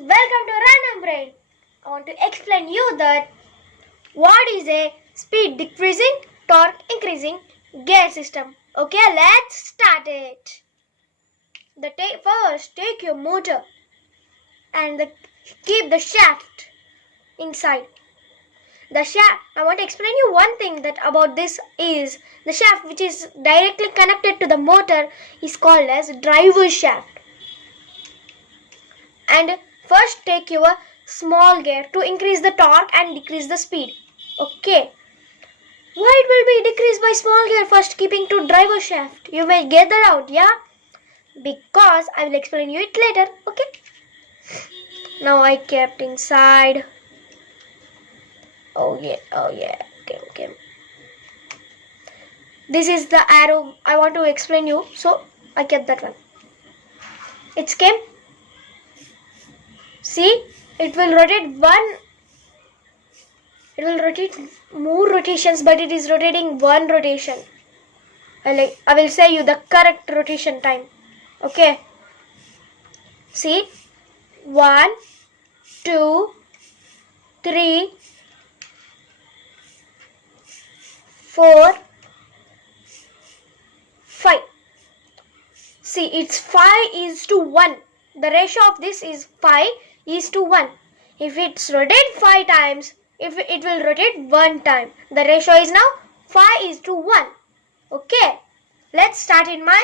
welcome to Random Brain. I want to explain you that what is a speed decreasing, torque increasing gear system. Okay, let's start it. First take your motor and keep the shaft inside. The shaft, I want to explain you one thing that about this is the shaft which is directly connected to the motor is called as driver shaft. And first take your small gear to increase the torque and decrease the speed. Okay. Why it will be decreased by small gear first keeping to driver shaft? You may get that out, yeah? Because I will explain you it later, okay? Now I kept inside. Oh yeah, okay. This is the arrow I want to explain you, so I kept that one. It came. See, it will rotate more rotations, but it is rotating one rotation. I will say you the correct rotation time. Okay. See, 1, 2, 3, 4, 5. See, it's 5:1. The ratio of this is 5:1. If it's rotate 5 times, if it will rotate 1 time. The ratio is now 5:1. Okay, let's start in my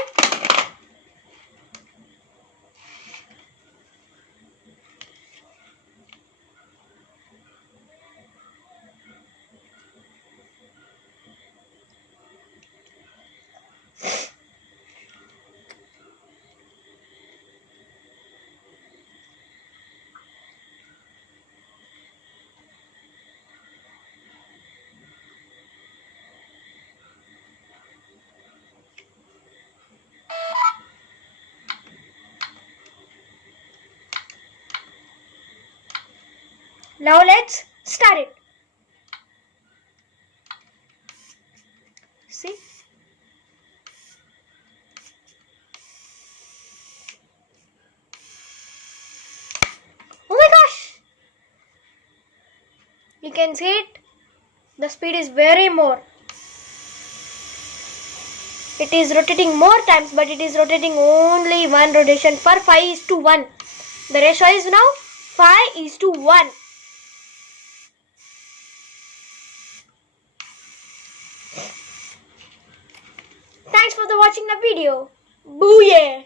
Now let's start it. See? Oh my gosh! You can see it. The speed is very more. It is rotating more times, but it is rotating only one rotation per 5:1. The ratio is now 5:1. Thanks for watching the video. Booyah!